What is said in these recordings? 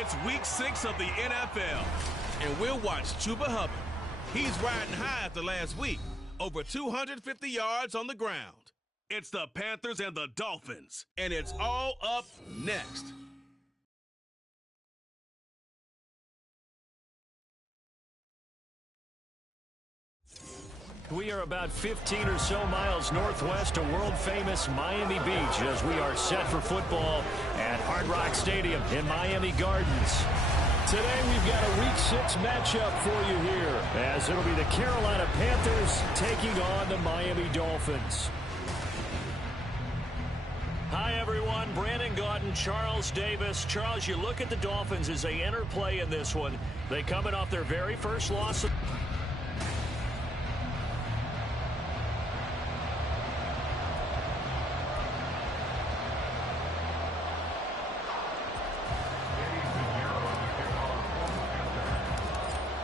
It's week 6 of the NFL, and we'll watch Chuba Hubbard. He's riding high after last week, over 250 yards on the ground. It's the Panthers and the Dolphins, and it's all up next. We are about 15 or so miles northwest of world-famous Miami Beach as we are set for football at Hard Rock Stadium in Miami Gardens. Today we've got a Week 6 matchup for you here as it'll be the Carolina Panthers taking on the Miami Dolphins. Hi, everyone. Brandon Gaudin, Charles Davis. Charles, you look at the Dolphins as they enter play in this one. They coming off their very first loss.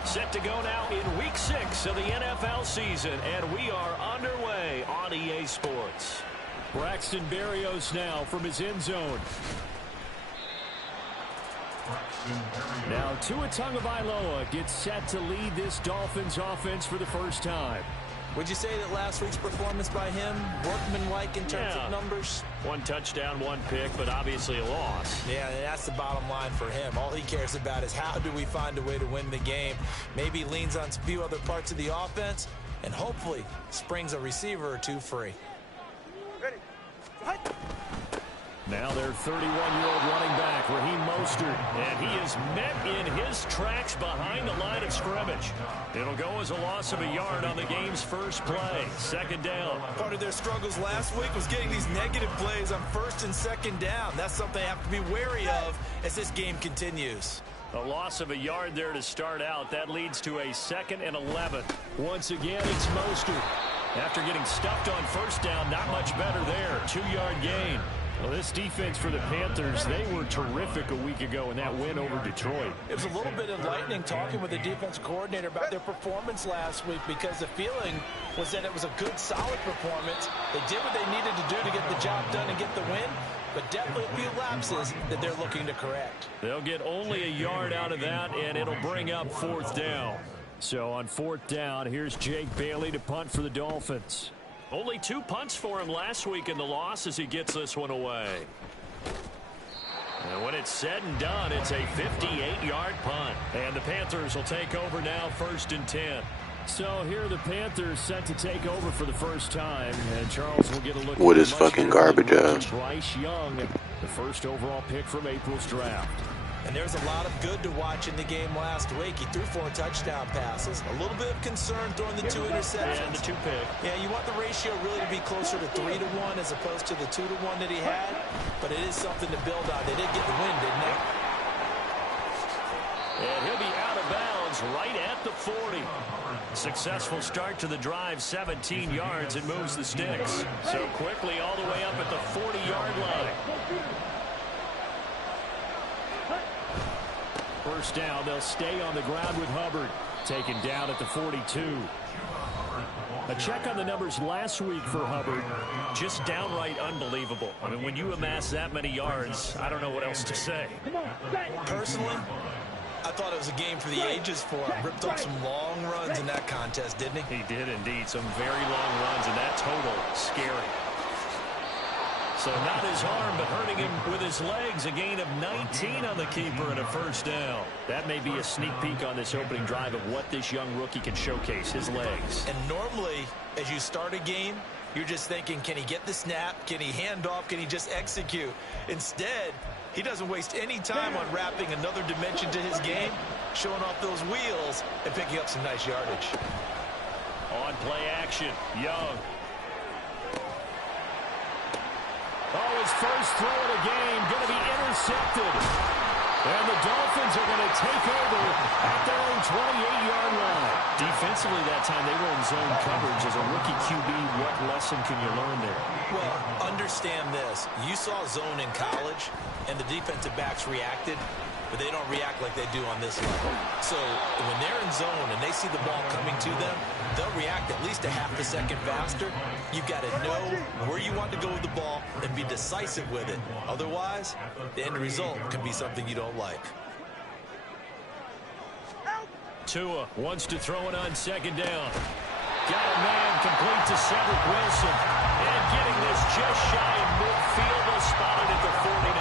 Set to go now in Week 6 of the NFL season, and we are underway on EA Sports. Braxton Berrios now from his end zone. Now Tua Tagovailoa gets set to lead this Dolphins offense for the first time. Would you say that last week's performance by him, workmanlike in terms of numbers? 1 touchdown, 1 pick, but obviously a loss. Yeah, and that's the bottom line for him. All he cares about is how do we find a way to win the game. Maybe he leans on a few other parts of the offense and hopefully springs a receiver or two free. Ready. Fight. Now their 31-year-old running back, Raheem Mostert, and he is met in his tracks behind the line of scrimmage. It'll go as a loss of a yard on the game's first play. Second down. Part of their struggles last week was getting these negative plays on first and second down. That's something they have to be wary of as this game continues. A loss of a yard there to start out. That leads to a 2nd and 11. Once again, it's Mostert. After getting stuffed on first down, not much better there. 2-yard gain. Well, this defense for the Panthers, they were terrific a week ago in that win over Detroit. It was a little bit enlightening talking with the defense coordinator about their performance last week because the feeling was that it was a good, solid performance. They did what they needed to do to get the job done and get the win, but definitely a few lapses that they're looking to correct. They'll get only a yard out of that, and it'll bring up 4th down. So on 4th down, here's Jake Bailey to punt for the Dolphins. Only 2 punts for him last week in the loss as he gets this one away. And when it's said and done, it's a 58-yard punt. And the Panthers will take over now, 1st and 10. So here are the Panthers set to take over for the first time. And Charles will get a look with his fucking garbage ass. Bryce Young, the first overall pick from April's draft. And there's a lot of good to watch in the game last week. He threw 4 touchdown passes. A little bit of concern throwing the 2 interceptions. And the 2 pick. Yeah, you want the ratio really to be closer to 3-to-1 as opposed to the 2-to-1 that he had. But it is something to build on. They did get the win, didn't they? And he'll be out of bounds right at the 40. Successful start to the drive, 17 yards. It moves the sticks. So quickly all the way up at the 40-yard line. First down, they'll stay on the ground with Hubbard. Taken down at the 42. A check on the numbers last week for Hubbard. Just downright unbelievable. I mean, when you amass that many yards, I don't know what else to say. Personally, I thought it was a game for the ages for him. Ripped up some long runs in that contest, didn't he? He did indeed. Some very long runs, and that total, scary. So not his arm, but hurting him with his legs. A gain of 19 on the keeper and a first down. That may be a sneak peek on this opening drive of what this young rookie can showcase, his legs. And normally, as you start a game, you're just thinking, can he get the snap? Can he hand off? Can he just execute? Instead, he doesn't waste any time on wrapping another dimension to his game, showing off those wheels, and picking up some nice yardage. On play action, Young. Oh, his first throw of the game going to be intercepted. And the Dolphins are going to take over at their own 28-yard line. Defensively that time, they were in zone coverage. As a rookie QB, what lesson can you learn there? Well, understand this. You saw zone in college, and the defensive backs reacted, but they don't react like they do on this level. So when they're in zone and they see the ball coming to them, they'll react at least a half a second faster. You've got to know where you want to go with the ball and be decisive with it. Otherwise, the end result can be something you don't like. Tua wants to throw it on second down. Got a man complete to Cedric Wilson. And getting this just shy of midfield, was spotted at the 49.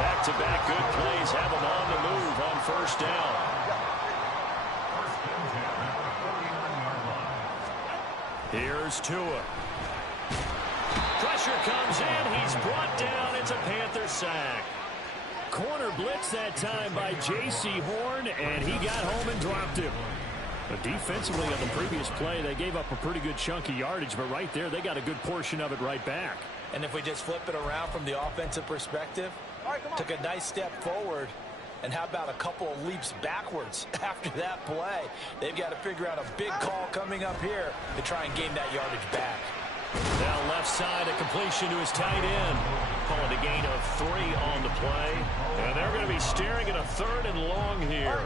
Back-to-back good plays have him on the move on first down. Here's Tua. Pressure comes in. He's brought down. It's a Panther sack. Corner blitz that time by J.C. Horn, and he got home and dropped him. But defensively on the previous play, they gave up a pretty good chunk of yardage, but right there, they got a good portion of it right back. And if we just flip it around from the offensive perspective, took a nice step forward, and how about a couple of leaps backwards after that play? They've got to figure out a big call coming up here to try and gain that yardage back. Now left side, a completion to his tight end. Calling a gain of 3 on the play. And they're going to be staring at a 3rd and long here.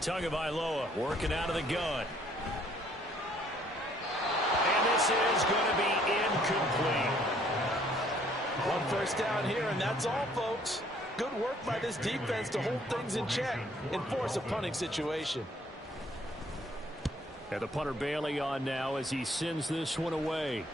Tagovailoa working out of the gun. And this is going to be incomplete. 1 first down here, and that's all, folks. Good work by this defense to hold things in check and force a punting situation. And the punter Bailey on now as he sends this one away.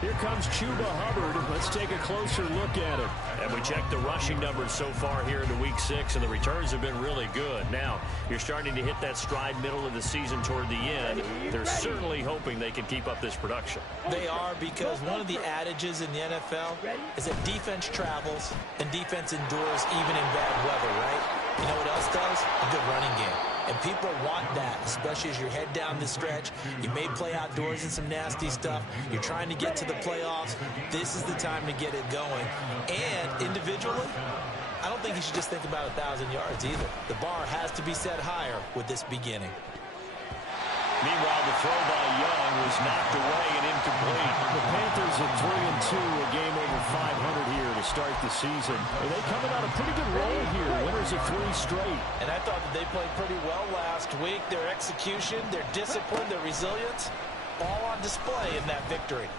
Here comes Chuba Hubbard. Let's take a closer look at it. And we checked the rushing numbers so far here into Week 6, and the returns have been really good. Now, you're starting to hit that stride middle of the season toward the end. They're certainly hoping they can keep up this production. They are, because one of the adages in the NFL is that defense travels and defense endures even in bad weather, right? You know what else does? A good running game. And people want that, especially as you're head down the stretch. You may play outdoors in some nasty stuff. You're trying to get to the playoffs. This is the time to get it going. And individually, I don't think you should just think about 1,000 yards either. The bar has to be set higher with this beginning. Meanwhile, the throw by Young was knocked away and incomplete. The Panthers at 3-2, a game over 500 here to start the season. Are they coming on a pretty good roll here? Winners of 3 straight. And I thought that they played pretty well last week. Their execution, their discipline, their resilience, all on display in that victory.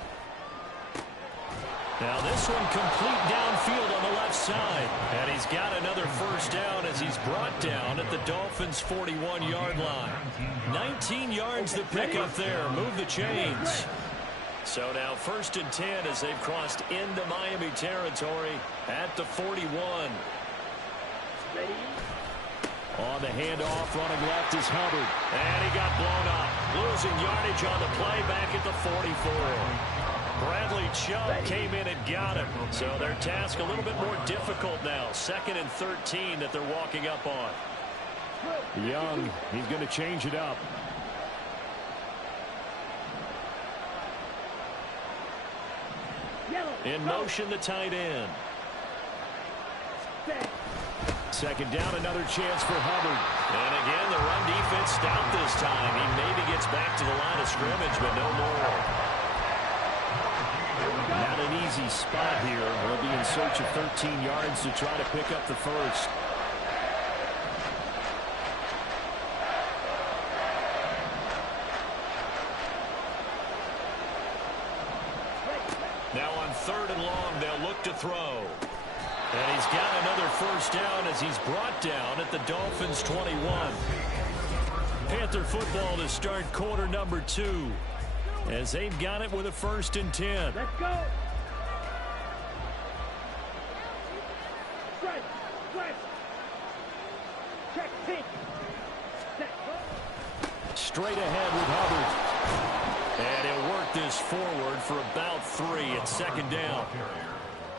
Now this one complete downfield on the left side. And he's got another first down as he's brought down at the Dolphins' 41-yard line. 19 yards to pick up there. Move the chains. So now 1st and 10 as they've crossed into Miami territory at the 41. On the handoff, running left is Hubbard. And he got blown up. Losing yardage on the play back at the 44. Bradley Chubb came in and got him. So their task a little bit more difficult now. 2nd and 13 that they're walking up on. Young, he's going to change it up. In motion, the tight end. 2nd down, another chance for Hubbard. And again, the run defense stout this time. He maybe gets back to the line of scrimmage, but no more. Not an easy spot here. They'll be in search of 13 yards to try to pick up the first. Now on 3rd and long, they'll look to throw. And he's got another first down as he's brought down at the Dolphins' 21. Panther football to start quarter number 2. As they've got it with a 1st and 10. Let's go. Strike. Check. Pink. Straight ahead with Hubbard. And he'll work this forward for about 3 at 2nd down.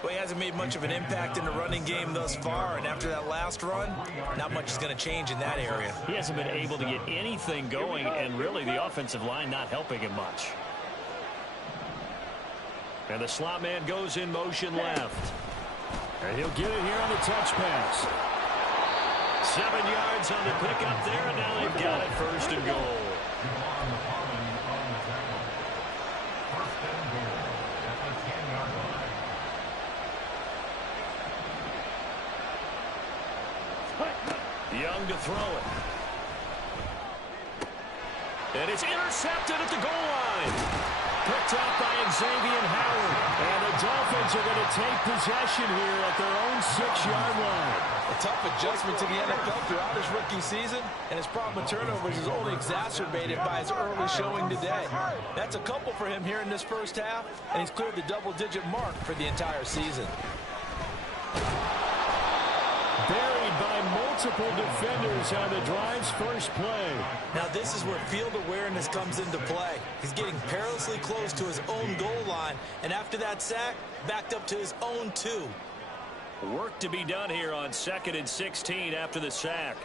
Well, he hasn't made much of an impact in the running game thus far, and after that last run, not much is going to change in that area. He hasn't been able to get anything going, and really the offensive line not helping him much. And the slot man goes in motion left. And he'll get it here on the touch pass. 7 yards on the pickup there, and now they've got it 1st and goal. Young to throw it. And it's intercepted at the goal line. picked up by Xavier Howard. And the Dolphins are going to take possession here at their own 6-yard line. A tough adjustment to the NFL throughout his rookie season, and his problem with turnovers is only exacerbated by his early showing today. That's a couple for him here in this first half, and he's cleared the double-digit mark for the entire season. Buried by multiple defenders on the drive's first play. Now this is where field awareness comes into play. He's getting perilously close to his own goal line, and after that sack, backed up to his own 2. Work to be done here on 2nd and 16 after the sack.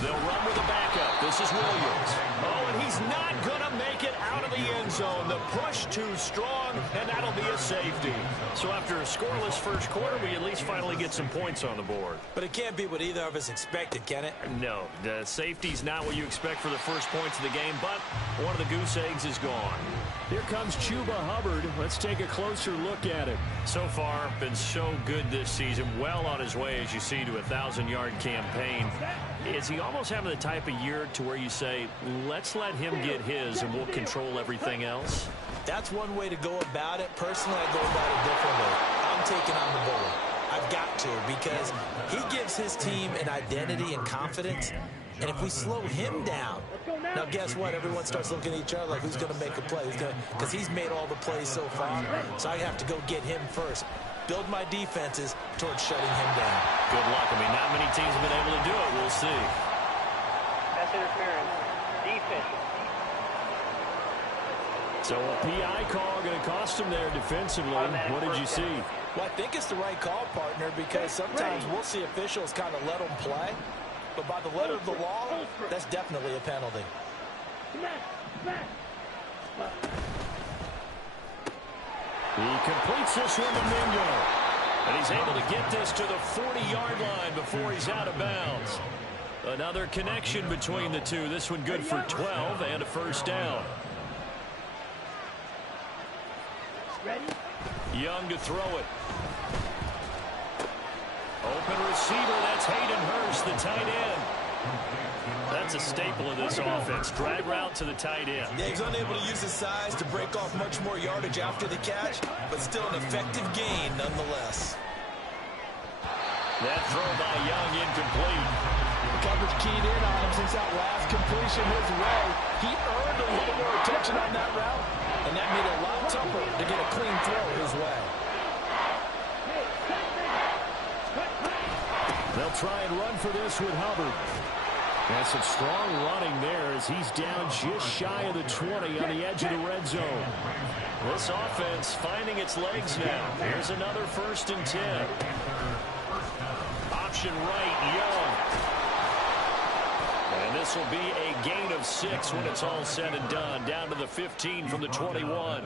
They'll run with the backup. This is Williams. Oh, and he's not going to make it out of the end zone. The push too strong, and that'll be a safety. So after a scoreless first quarter, we at least finally get some points on the board. But it can't be what either of us expected, can it? No, the safety's not what you expect for the first points of the game, but one of the goose eggs is gone. Here comes Chuba Hubbard. Let's take a closer look at it. So far, been so good this season. Well on his way, as you see, to a 1,000-yard campaign. Is he almost having the type of year to where you say, let's let him get his and we'll control everything else? That's one way to go about it. Personally, I go about it differently. I'm taking on the bullet. I've got to, because he gives his team an identity and confidence. And if we slow him down, now guess what? Everyone starts looking at each other like, who's going to make a play? Because he's made all the plays so far. So I have to go get him first. Build my defenses towards shutting him down. Good luck. I mean, not many teams have been able to do it. We'll see. Pass interference. Defense. So a PI call going to cost him there defensively. What did you see? Well, I think it's the right call, partner, because sometimes we'll see officials kind of let them play. But by the letter of the law, that's definitely a penalty. He completes this one to Mingo. And he's able to get this to the 40-yard line before he's out of bounds. Another connection between the two. This one good for 12 and a first down. Young to throw it. Open receiver, that's Hayden Hurst, the tight end. That's a staple of this offense. Drag route to the tight end. Yeah, he's unable to use his size to break off much more yardage after the catch, but still an effective gain nonetheless. That throw by Young incomplete. The coverage keyed in on him since that last completion his way. He earned a little more attention on that route, and that made it a lot tougher to get a clean throw his way. They'll try and run for this with Hubbard. And some strong running there as he's down just shy of the 20 on the edge of the red zone. This offense finding its legs now. Here's another 1st and 10. Option right, Young. And this will be a gain of 6 when it's all said and done. Down to the 15 from the 21.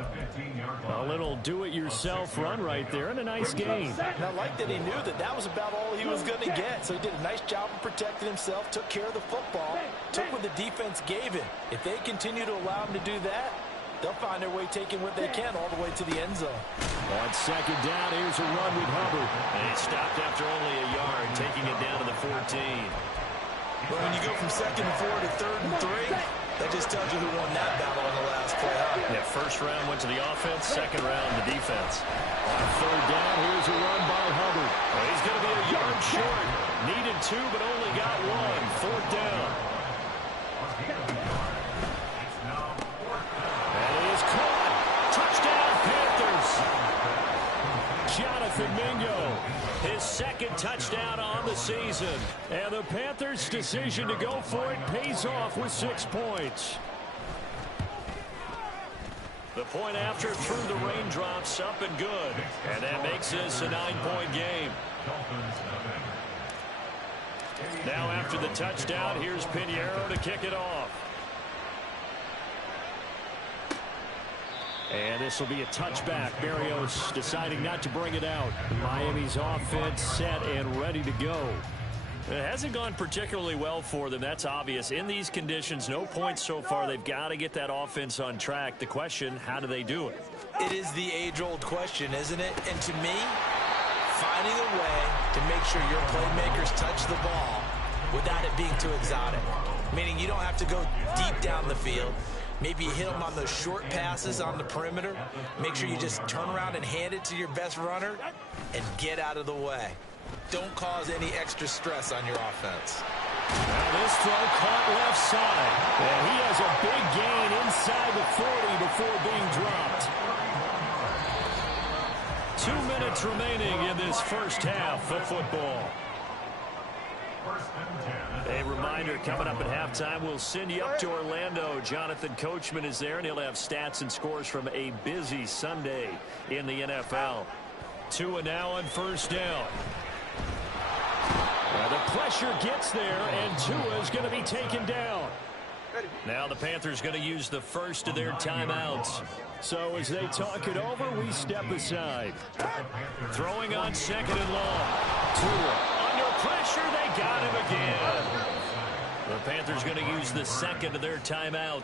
A little do-it-yourself run right there and a nice gain. And I like that he knew that that was about all he was going to get. So he did a nice job of protecting himself, took care of the football, took what the defense gave him. If they continue to allow him to do that, they'll find their way taking what they can all the way to the end zone. On 2nd down, here's a run with Hubbard. And he stopped after only a yard, taking it down to the 14. But when you go from 2nd and 4 to 3rd and 3, that just tells you who won that battle on the last play. Yeah, first round went to the offense, second round the defense. On 3rd down, here's a run by Hubbard. Well, he's going to be a yard short. Needed 2, but only got 1. 4th down. And he is caught. Touchdown, Panthers. Jonathan Mingo, his 2nd touchdown on the season. And the Panthers' decision to go for it pays off with 6 points. The point after through the raindrops, up and good. And that makes this a 9-point game. Now after the touchdown, here's Pinheiro to kick it off. And this will be a touchback. Berrios deciding not to bring it out. Miami's offense set and ready to go. It hasn't gone particularly well for them. That's obvious. In these conditions, no points so far. They've got to get that offense on track. The question, how do they do it? It is the age-old question, isn't it? And to me, finding a way to make sure your playmakers touch the ball without it being too exotic. Meaning you don't have to go deep down the field. Maybe you hit them on those short passes on the perimeter. Make sure you just turn around and hand it to your best runner and get out of the way. Don't cause any extra stress on your offense. Now this throw caught left side. And he has a big gain inside the 40 before being dropped. 2 minutes remaining in this first half of football. A reminder, coming up at halftime, we'll send you up to Orlando. Jonathan Coachman is there, and he'll have stats and scores from a busy Sunday in the NFL. Tua now on first down. Well, the pressure gets there, and Tua is going to be taken down. Now the Panthers going to use the first of their timeouts. So as they talk it over, we step aside. Throwing on second and long. Tua. Pressure, they got him again. The Panthers going to use the second of their timeout.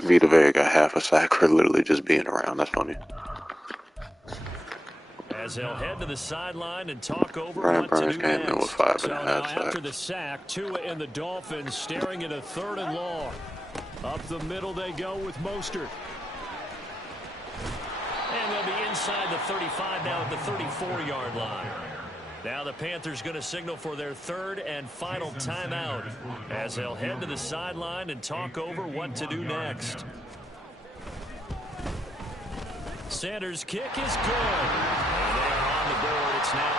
Vita Vea got half a sack for literally just being around. That's funny. As they'll head to the sideline and talk over Brian what to Burns do came next. in with 5.5 So now sacks. after the sack, Tua and the Dolphins staring at a third and long. Up the middle they go with Mostert. And they'll be inside the 35 now at the 34-yard line. Now the Panthers going to signal for their third and final timeout as they'll head to the sideline and talk over what to do next. Sanders' kick is good. And they are on the board. It's now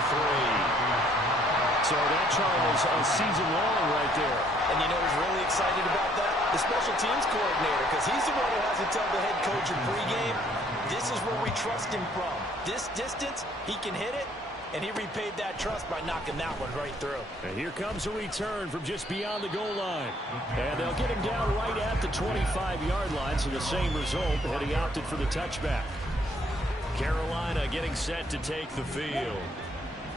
9-3. So that, Charles, a season long right there. And you know who's really excited about that? The special teams coordinator, because he's the one who has to tell the head coach in pregame, this is where we trust him from. This distance, he can hit it, and he repaid that trust by knocking that one right through. And here comes a return from just beyond the goal line. And they'll get him down right at the 25-yard line, so the same result, had he opted for the touchback. Carolina getting set to take the field.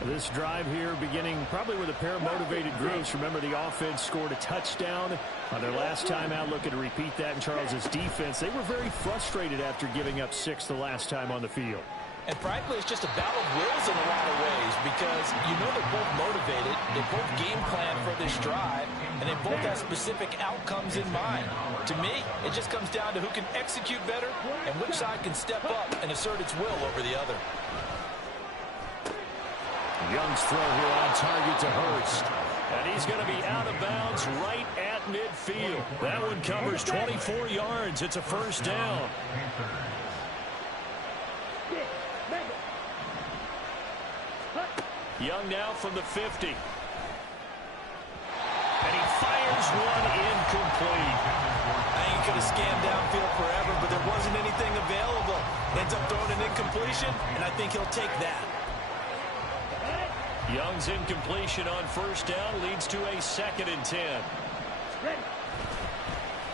This drive here beginning probably with a pair of motivated groups. Remember, the offense scored a touchdown on their last time out. Looking to repeat that in Charles's defense. They were very frustrated after giving up 6 the last time on the field. And frankly, it's just a battle of wills in a lot of ways because you know they're both motivated, they both game plan for this drive, and they both have specific outcomes in mind. To me, it just comes down to who can execute better and which side can step up and assert its will over the other. Young's throw here on target to Hurst. And he's going to be out of bounds right at midfield. That one covers 24 yards. It's a first down. Young now from the 50. And he fires one incomplete. I think he could have scanned downfield forever, but there wasn't anything available. Ends up throwing an incompletion, and I think he'll take that. Young's incompletion on first down leads to a 2nd and 10.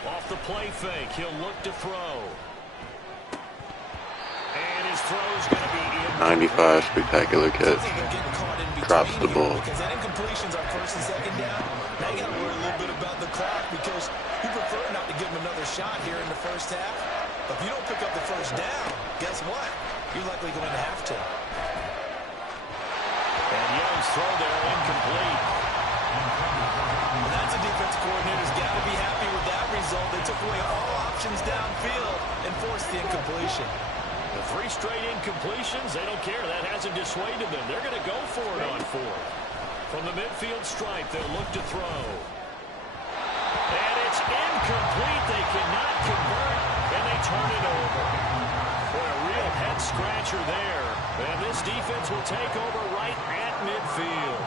Off the play fake, he'll look to throw. And his throw's going to be in. 95, spectacular catch. Drops the ball. Because that incompletion's on first and second down. Now you got to worry a little bit about the clock because you prefer not to give him another shot here in the first half. But if you don't pick up the first down, guess what? You're likely going to have to. And Young's throw there incomplete. Well, that's a defense coordinator's got to be happy with that result. They took away all options downfield and forced the incompletion. The 3 straight incompletions, they don't care. That hasn't dissuaded them. They're going to go for it on 4th. From the midfield stripe, they'll look to throw. And it's incomplete. They cannot convert, and they turn it over. Boy, a real head-scratcher there. And this defense will take over right at midfield.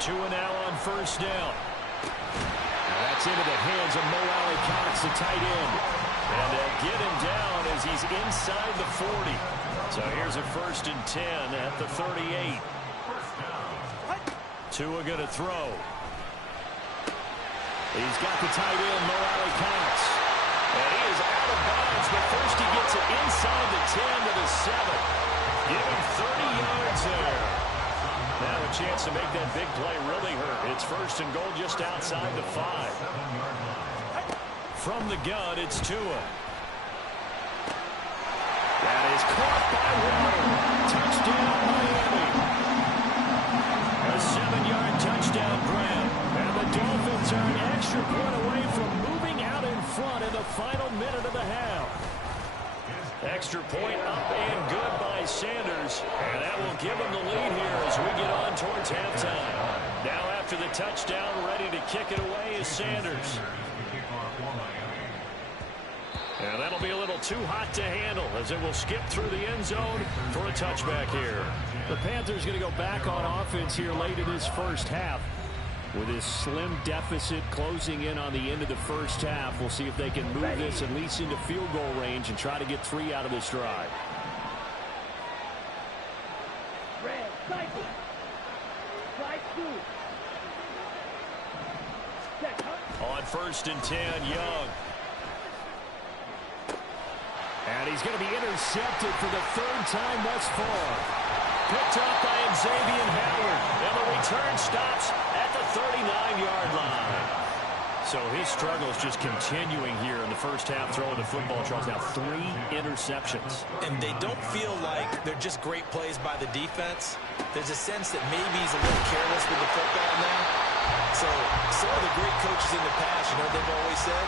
Tua now on first down. Now that's into the hands of Mo Alley-Cox, the tight end. And they'll get him down as he's inside the 40. So here's a 1st and 10 at the 38. Tua going to throw. He's got the tight end, Mo Alley-Cox. And he is out of bounds, but first he gets it inside the 10 to the 7. Give him 30 yards there. That a chance to make that big play really hurt. It's 1st and goal just outside the 5. From the gun, it's Tua. That is caught by Waller. Touchdown, Miami. A 7-yard touchdown grab. And the Dolphins are an extra point away from moving out in front in the final minute of the half. Extra point up and good by Sanders. And that will give him the lead here as we get on towards halftime. Now after the touchdown, ready to kick it away is Sanders. And that'll be a little too hot to handle as it will skip through the end zone for a touchback here. The Panthers going to go back on offense here late in this first half. With this slim deficit closing in on the end of the first half, we'll see if they can move this at least into field goal range and try to get 3 out of this drive. On 1st and 10, Young. And he's going to be intercepted for the 3rd time thus far. Picked up by Xavier Howard. And the return stops at the 39-yard line. So his struggles just continuing here in the first half throwing the football. Charles now 3 interceptions. And they don't feel like they're just great plays by the defense. There's a sense that maybe he's a little careless with the football now. So some of the great coaches in the past, you know, they've always said,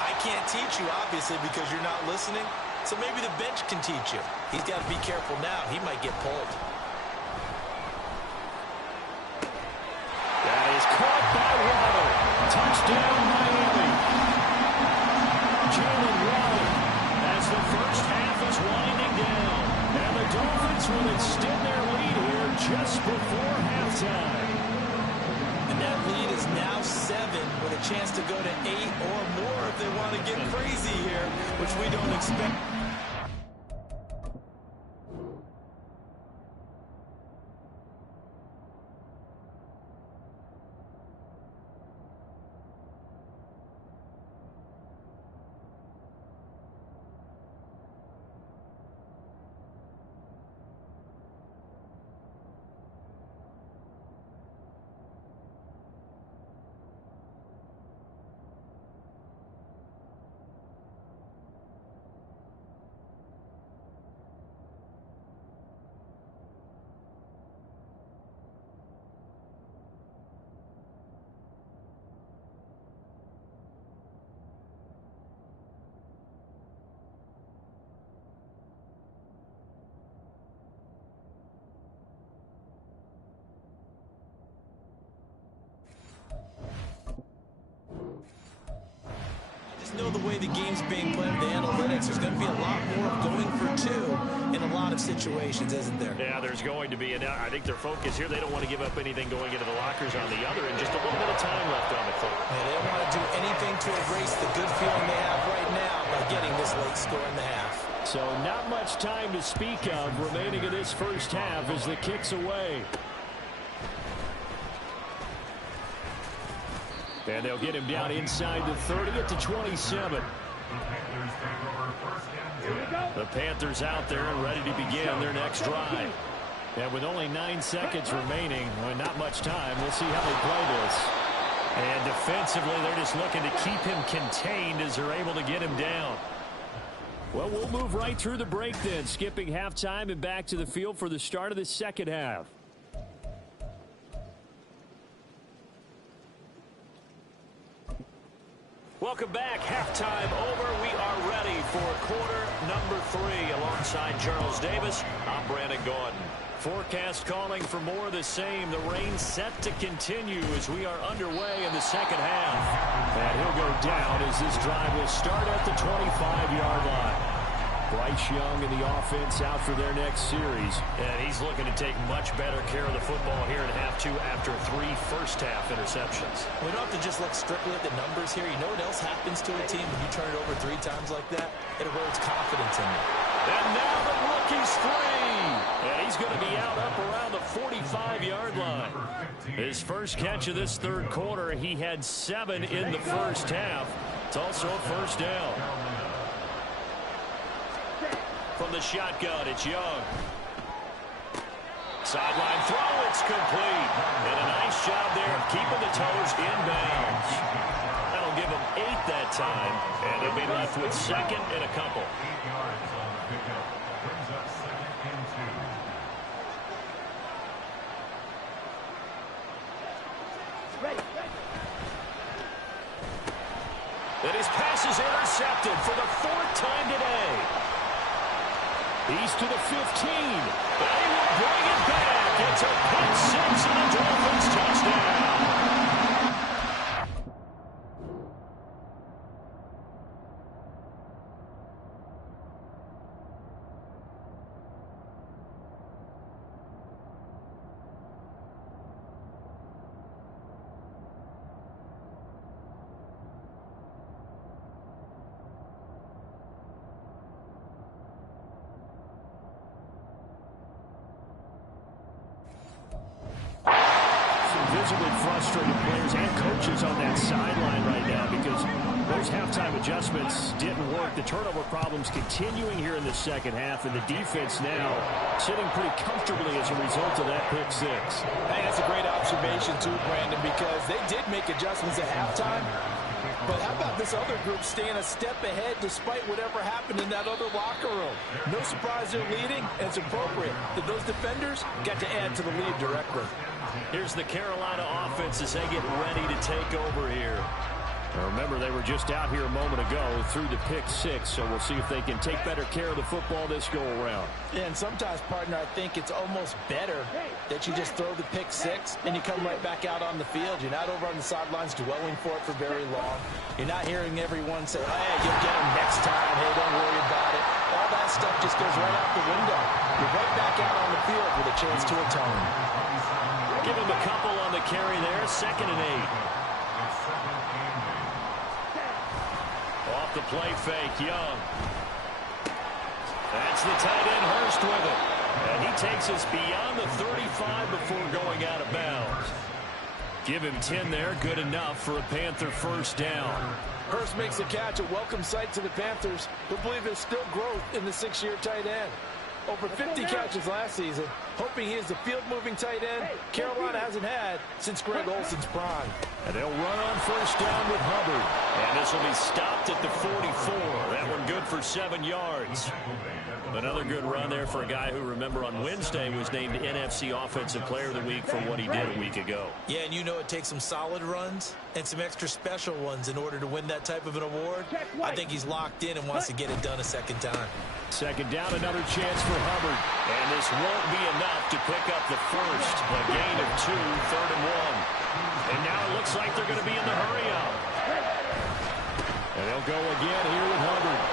I can't teach you, obviously, because you're not listening. So maybe the bench can teach you. He's got to be careful now. He might get pulled. That is caught by Waller. Touchdown, Miami. Jalen Waller as the first half is winding down. And the Dolphins will extend their lead here just before halftime. And that lead is now 7 with a chance to go to 8 or more if they want to get crazy here, which we don't expect. Know the way the game's being played, the analytics, there's going to be a lot more of going for 2 in a lot of situations, isn't there? Yeah, there's going to be, and I think their focus here, they don't want to give up anything going into the lockers on the other, and just a little bit of time left on the clock. Yeah, they don't want to do anything to erase the good feeling they have right now by getting this late score in the half. So not much time to speak of remaining in this first half as the kick's away. And they'll get him down inside the 30 at the 27. The Panthers out there and ready to begin their next drive. And with only 9 seconds remaining, well, not much time, we'll see how they play this. And defensively, they're just looking to keep him contained as they're able to get him down. Well, we'll move right through the break then, skipping halftime and back to the field for the start of the second half. Welcome back. Halftime over. We are ready for quarter number 3. Alongside Charles Davis, I'm Brandon Gordon. Forecast calling for more of the same. The rain set to continue as we are underway in the second half. And he'll go down as this drive will start at the 25-yard line. Bryce Young and the offense out for their next series. And he's looking to take much better care of the football here in half 2 after 3 first-half interceptions. We don't have to just look strictly at the numbers here. You know what else happens to a team when you turn it over 3 times like that? It erodes confidence in them. And now the rookie's free. And he's going to be out up around the 45-yard line. His first catch of this third quarter, he had 7 in the first half. It's also a first down. From the shotgun, it's Young. Sideline throw, it's complete. And a nice job there of keeping the toes in bounds. That'll give them 8 that time, and they'll be left with second and a couple. And his pass is intercepted for the 4th time today. He's to the 15. And he will bring it back. It's a pick 6 and a Dolphins touchdown. Visibly frustrated players and coaches on that sideline right now because those halftime adjustments didn't work. The turnover problems continuing here in the second half, and the defense now sitting pretty comfortably as a result of that pick 6. Hey, that's a great observation too, Brandon, because they did make adjustments at halftime. But how about this other group staying a step ahead despite whatever happened in that other locker room? No surprise they're leading, and it's appropriate that those defenders got to add to the lead directly. Here's the Carolina offense as they get ready to take over here. Now remember, they were just out here a moment ago through the pick 6, so we'll see if they can take better care of the football this go-around. Yeah, and sometimes, partner, I think it's almost better that you just throw the pick 6 and you come right back out on the field. You're not over on the sidelines dwelling for it for very long. You're not hearing everyone say, hey, you'll get them next time. Hey, don't worry about it. All that stuff just goes right out the window. You're right back out on the field with a chance to atone. Give him a couple on the carry there. 2nd and 8. Off the play fake, Young. That's the tight end, Hurst, with it. And he takes us beyond the 35 before going out of bounds. Give him 10 there. Good enough for a Panther first down. Hurst makes a catch, a welcome sight to the Panthers, who believe there's still growth in the 6-year tight end. Over 50 catches last season, hoping he is the field-moving tight end Carolina hasn't had since Greg Olson's prime. And they'll run on first down with Hubbard. And this will be stopped at the 44. That one good for 7 yards. Another good run there for a guy who, remember, on Wednesday was named NFC Offensive Player of the Week for what he did a week ago. Yeah, and you know it takes some solid runs and some extra special ones in order to win that type of an award. I think he's locked in and wants to get it done a second time. Second down, another chance for Hubbard. And this won't be enough to pick up the first. A gain of 2, 3rd and 1. And now it looks like they're going to be in the hurry-up. And they'll go again here with Hubbard.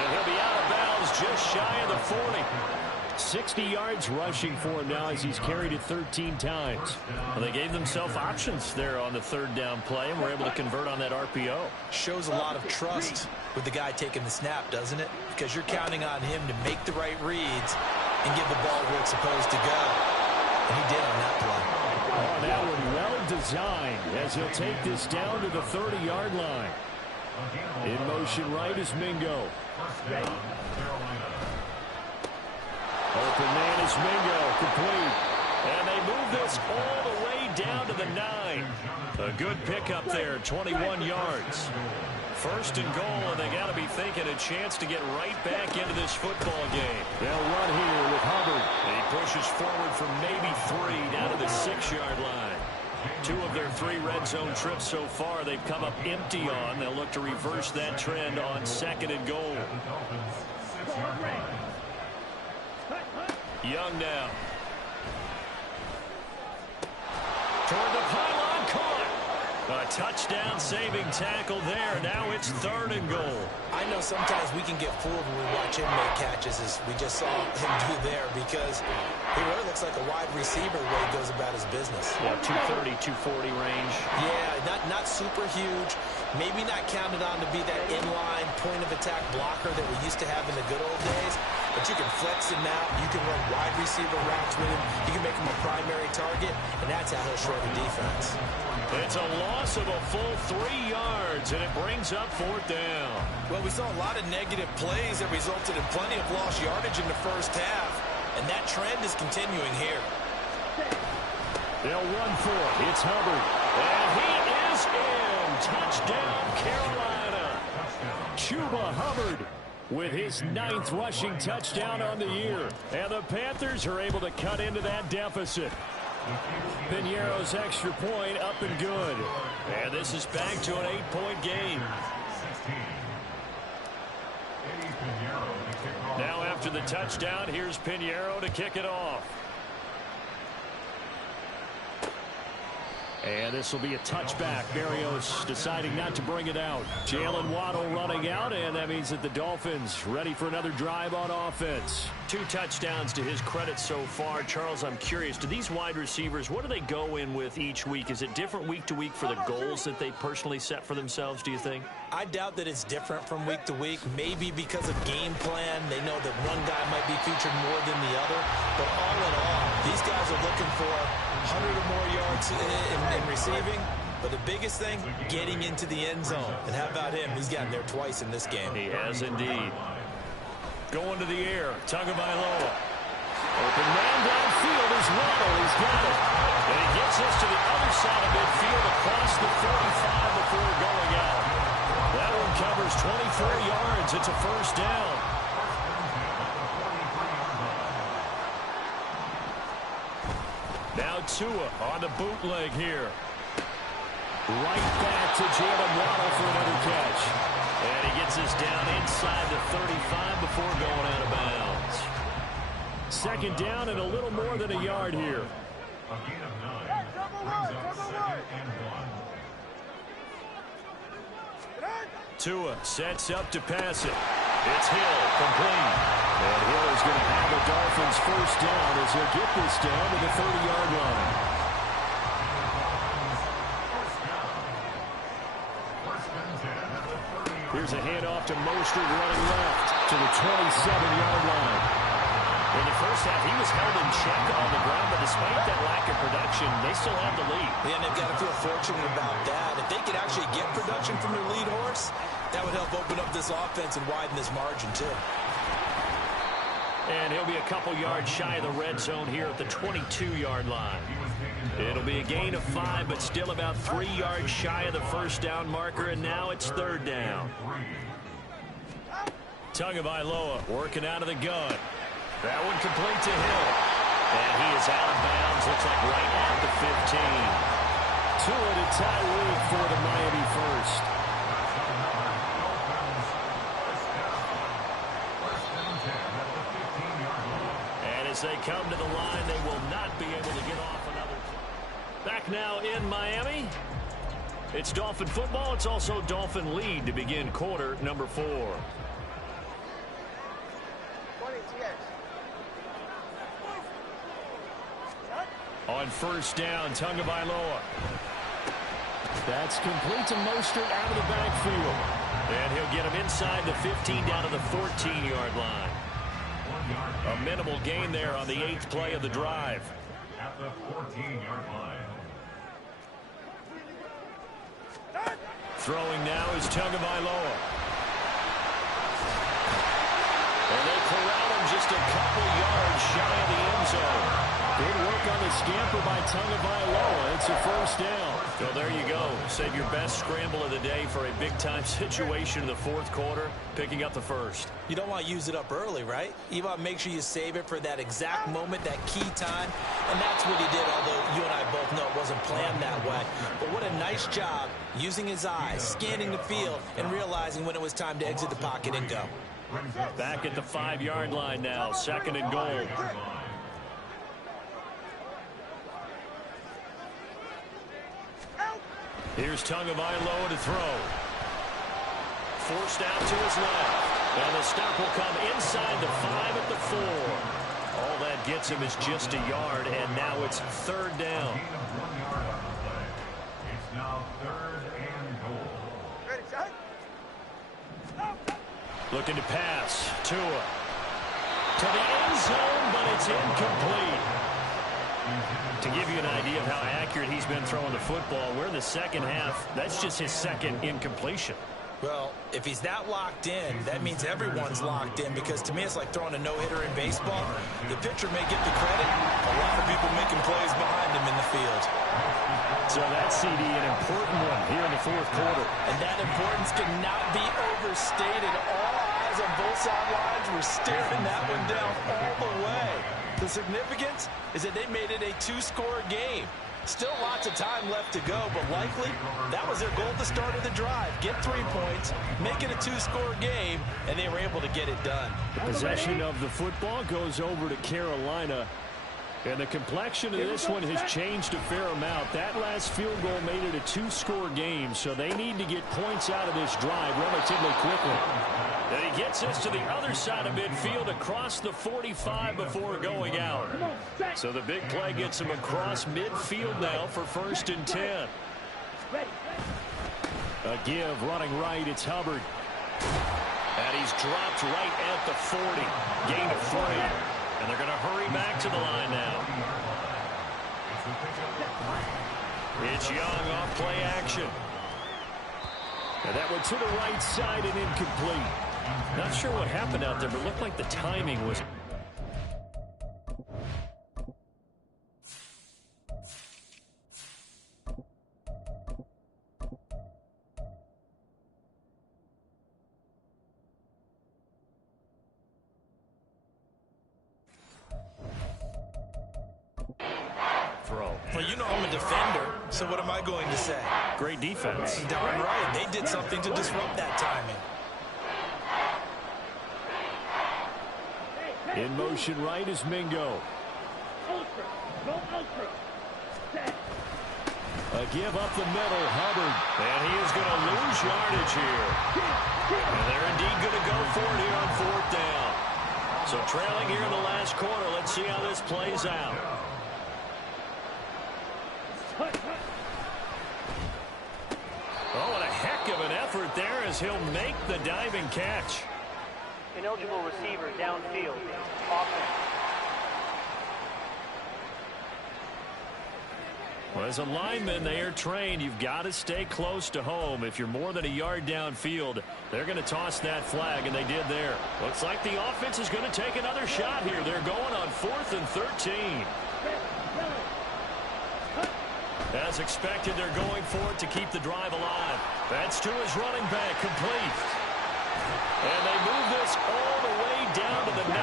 And he'll be out of bounds just shy of the 40. 60 yards rushing for him now as he's carried it 13 times. Well, they gave themselves options there on the 3rd down play and were able to convert on that RPO. Shows a lot of trust with the guy taking the snap, doesn't it? Because you're counting on him to make the right reads and give the ball where it's supposed to go. And he did on that play. Oh, that one well designed as he'll take this down to the 30-yard line. In motion right is Mingo. Open man is Mingo, complete. And they move this all the way down to the 9. A good pickup there, 21 yards. First and goal, and they got to be thinking a chance to get right back into this football game. They'll run here with Hubbard. And he pushes forward for maybe 3 down to the 6-yard line. 2 of their 3 red zone trips so far they've come up empty on. They'll look to reverse that trend on 2nd and goal. Young now. Toward the pylon, caught. A touchdown-saving tackle there. Now it's 3rd and goal. I know sometimes we can get fooled when we watch him make catches, as we just saw him do there, because he really looks like a wide receiver the way he goes about his business. Yeah, 230, 240 range. Yeah, not super huge. Maybe not counted on to be that inline point-of-attack blocker that we used to have in the good old days. But you can flex him out. You can run wide receiver routes with him. You can make him a primary target, and that's how he'll shred the defense. It's a loss of a full 3 yards, and it brings up 4th down. Well, we saw a lot of negative plays that resulted in plenty of lost yardage in the first half. and that trend is continuing here. They'll run for it. It's Hubbard. And he is in. Touchdown, Carolina. Chuba Hubbard with his 9th rushing touchdown on the year. And the Panthers are able to cut into that deficit. Piñeiro's extra point up and good. And this is back to an 8-point game. Now after the touchdown, here's Piñeiro to kick it off. And this will be a touchback. Berrios deciding not to bring it out. Jalen Waddle running out, and that means that the Dolphins ready for another drive on offense. 2 touchdowns to his credit so far. Charles, I'm curious, do these wide receivers, what do they go in with each week? Is it different week to week for the goals that they personally set for themselves, do you think? I doubt that it's different from week to week. Maybe because of game plan, they know that one guy might be featured more than the other. But all in all, these guys are looking for 100 or more yards in receiving. But the biggest thing, getting into the end zone. And how about him? He's gotten there twice in this game. He has indeed. Going to the air. Tagovailoa. Open man downfield is Waddle. He's got it. And he gets us to the other side of midfield across the 35 before going out. That one covers 24 yards. It's a first down. Now Tua on the bootleg here. Right back to Jalen Waddle for another catch. And he gets us down inside the 35 before going out of bounds. Second down and a little more than a yard here. A gain of 9 brings up 2nd and 1. Tua sets up to pass it. It's Hill, complete. And Hill is going to have the Dolphins first down as he'll get this down to the 30-yard line. Here's a handoff to Mostert running left to the 27-yard line. In the first half, he was held in check on the ground, but despite that lack of production, they still have the lead. Yeah, and they've got to feel fortunate about that. If they could actually get production from their lead horse, that would help open up this offense and widen this margin, too. And he'll be a couple yards shy of the red zone here at the 22-yard line. It'll be a gain of 5, but still about 3 yards shy of the first down marker, and now it's third down. Tagovailoa working out of the gun. That one complete to Hill. And he is out of bounds, looks like right at the 15. Tua to Tyreek for the Miami first. And as they come to the line, they will not be able to get off another. Back now in Miami. It's Dolphin football. It's also Dolphin lead to begin quarter number 4. On first down, Tagovailoa. That's complete to Mostert out of the backfield. And he'll get him inside the 15 down to the 14-yard line. A minimal gain there on the 8th play of the drive. At the 14-yard line. Throwing now is Tagovailoa. And they corral him just a couple yards shy of the end zone. Good work on the scamper by Tagovailoa. It's a first down. So there you go. Save your best scramble of the day for a big-time situation in the 4th quarter, picking up the first. You don't want to use it up early, right? You want to make sure you save it for that exact moment, that key time. And that's what he did, although you and I both know it wasn't planned that way. But what a nice job using his eyes, scanning the field, and realizing when it was time to exit the pocket and go. Back at the 5-yard line now, 2nd and goal. Here's Tagovailoa to throw. Forced out to his left. And the stop will come inside the 5 at the 4. All that gets him is just a yard, and now it's third down. It's now 3rd and goal. Ready, set. Looking to pass. Tua. To the end zone, but it's incomplete. To give you an idea of how accurate he's been throwing the football, we're in the second half. That's just his 2nd incompletion. Well, if he's that locked in, that means everyone's locked in, because to me it's like throwing a no-hitter in baseball. The pitcher may get the credit. A lot of people making plays behind him in the field. So that CD, an important one here in the fourth quarter. And that importance cannot be overstated. All eyes on both sidelines were staring that one down all the way. The significance is that they made it a two-score game. Still lots of time left to go, but likely that was their goal at the start of the drive. Get 3 points, make it a two-score game, and they were able to get it done. The possession of the football goes over to Carolina. And the complexion of this one has changed a fair amount. That last field goal made it a two-score game, so they need to get points out of this drive relatively quickly. And he gets us to the other side of midfield across the 45 before going out. So the big play gets him across midfield now for 1st and 10. A give running right. It's Hubbard. And he's dropped right at the 40. Gain of 3. And they're going to hurry back to the line now. It's Young off play action. And that one to the right side and incomplete. Not sure what happened out there, but it looked like the timing was... Well, you know I'm a defender, so what am I going to say? Great defense. Darn right. They did something to disrupt that timing. In motion right is Mingo. A give up the middle, Hubbard. And he is going to lose yardage here. And they're indeed going to go for it here on 4th down. So trailing here in the last quarter. Let's see how this plays out. Oh, what a heck of an effort there as he'll make the diving catch. Ineligible receiver downfield. Offense. Well, as a lineman, they are trained. You've got to stay close to home. If you're more than a yard downfield, they're going to toss that flag, and they did there. Looks like the offense is going to take another shot here. They're going on 4th and 13. As expected, they're going for it to keep the drive alive. That's to his running back, complete. And they move this all the way down to the 9.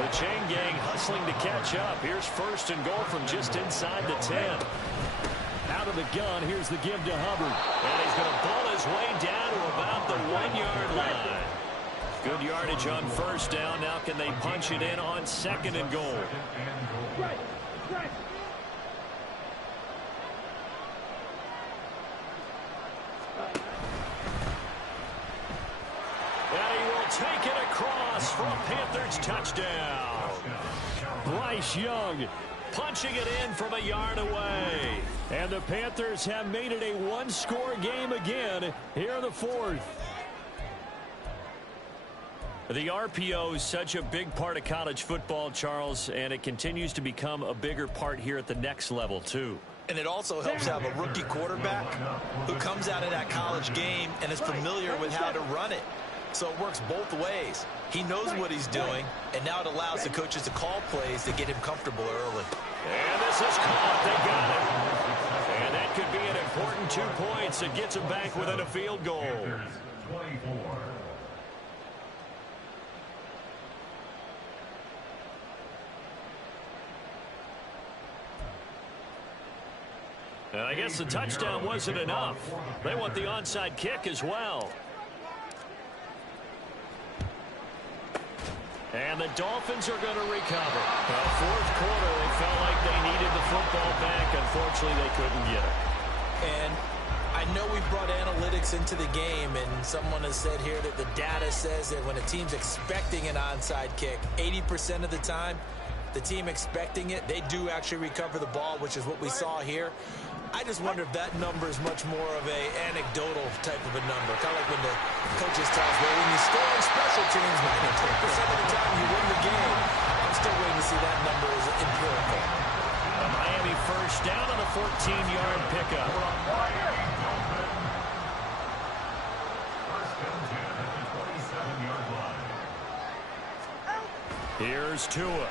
The chain gang hustling to catch up. Here's 1st and goal from just inside the 10. Out of the gun, here's the give to Hubbard. And he's going to pull his way down to about the 1-yard line. Good yardage on 1st down. Now can they punch it in on 2nd and goal? And he will take it across for a Panthers touchdown. Bryce Young punching it in from a yard away. And the Panthers have made it a one-score game again here in the 4th. The RPO is such a big part of college football, Charles, and it continues to become a bigger part here at the next level, too. And it also helps to have a rookie quarterback who comes out of that college game and is familiar with how to run it. So it works both ways. He knows what he's doing, and now it allows the coaches to call plays to get him comfortable early. And this is caught. They got it. And that could be an important 2 points that gets him back within a field goal. And I guess the touchdown wasn't enough. They want the onside kick as well. And the Dolphins are going to recover. Well, 4th quarter, they felt like they needed the football back. Unfortunately, they couldn't get it. And I know we've brought analytics into the game, and someone has said here that the data says that when a team's expecting an onside kick, 80% of the time, the team expecting it, they do actually recover the ball, which is what we saw here. I just wonder if that number is much more of a anecdotal type of a number. Kind of like when the coaches tell us, well, when you score on special teams, 93% of the time you win the game. I'm still waiting to see that number is empirical. A Miami 1st down on a 14-yard pickup. Here's Tua.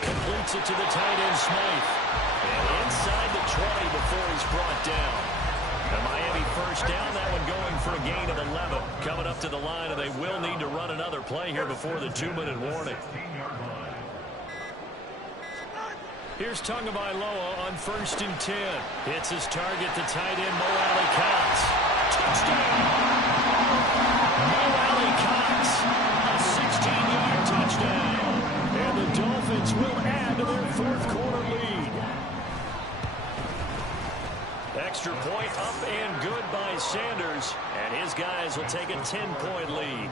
Completes it to the tight end, Smythe. And inside the 20 before he's brought down. The Miami first down, that one going for a gain of 11. Coming up to the line, and they will need to run another play here before the 2-minute warning. Here's Tagovailoa on 1st and 10. Hits his target, the tight end, Mo Alley-Cox. Touchdown! Mo Alley-Cox, a 16-yard touchdown. And the Dolphins will add to their fourth-quarter lead. Extra point up and good by Sanders. And his guys will take a 10-point lead.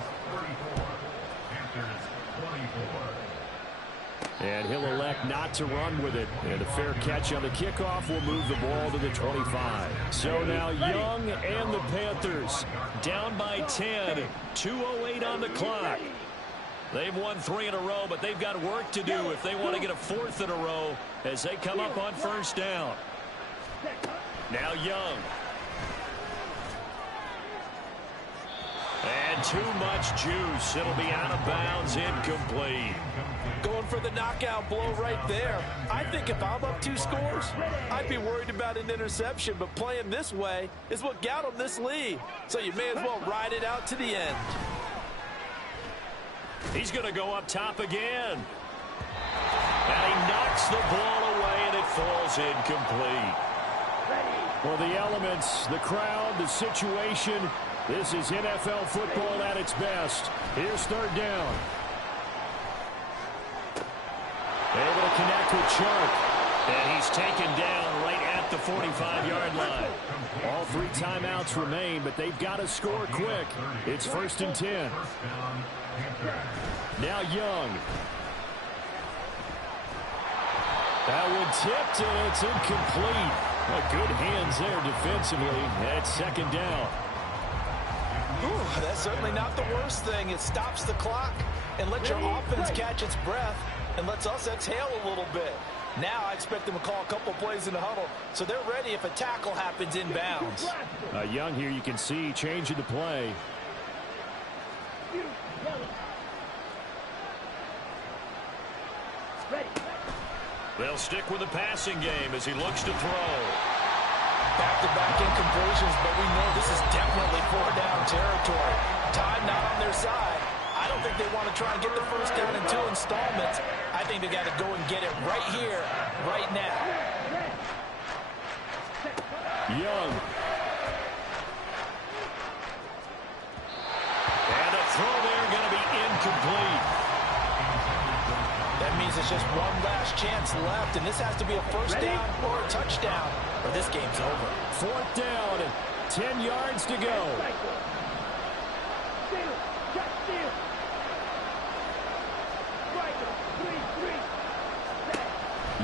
And he'll elect not to run with it. And a fair catch on the kickoff will move the ball to the 25. So now Young and the Panthers down by 10. 2:08 on the clock. They've won 3 in a row, but they've got work to do if they want to get a 4th in a row as they come up on 1st down. Now Young. And too much juice. It'll be out of bounds, incomplete. Going for the knockout blow right there. I think if I'm up 2 scores, I'd be worried about an interception, but playing this way is what got them this lead. So you may as well ride it out to the end. He's going to go up top again. And he knocks the ball away, and it falls incomplete. Well, the elements, the crowd, the situation, this is NFL football at its best. Here's 3rd down. Able to connect with Chark. And he's taken down right at the 45-yard line. All 3 timeouts remain, but they've got to score quick. It's 1st and 10. Now Young. That one tipped, and it's incomplete. Good hands there defensively. That's 2nd down. Ooh, that's certainly not the worst thing. It stops the clock and lets your offense catch its breath and lets us exhale a little bit. Now I expect them to call a couple plays in the huddle, so they're ready if a tackle happens inbounds. Young here, you can see changing the play. They'll stick with the passing game as he looks to throw. Back-to-back incompletions, but we know this is definitely 4-down territory. Time not on their side. I don't think they want to try and get the 1st down in 2 installments. I think they got to go and get it right here, right now. Young. And a throw there going to be incomplete. That means it's just one last chance left, and this has to be a 1st down or a touchdown, or this game's over. 4th down, 10 yards to go.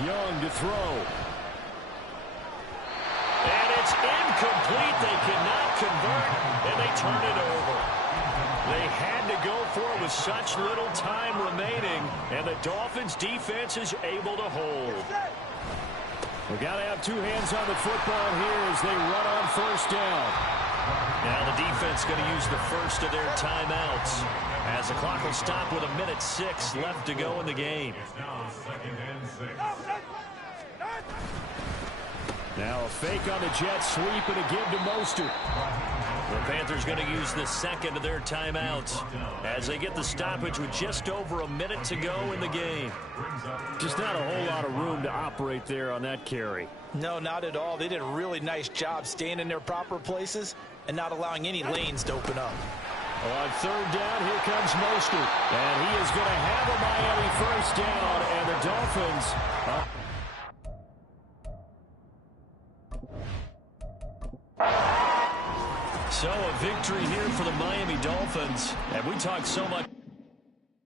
Young to throw. And it's incomplete. They cannot convert, and they turn it over. They had to go for it with such little time remaining, and the Dolphins' defense is able to hold. We've got to have 2 hands on the football here as they run on 1st down. Now the defense going to use the first of their timeouts as the clock will stop with 1:06 left to go in the game. Now a fake on the jet sweep and a give to Mostert. The Panthers going to use the second of their timeouts as they get the stoppage with just over a minute to go in the game. Just not a whole lot of room to operate there on that carry. No, not at all. They did a really nice job staying in their proper places and not allowing any lanes to open up. On 3rd down, here comes Mostert. And he is going to have a Miami 1st down, and the Dolphins... So a victory here for the Miami Dolphins. And we talked so much...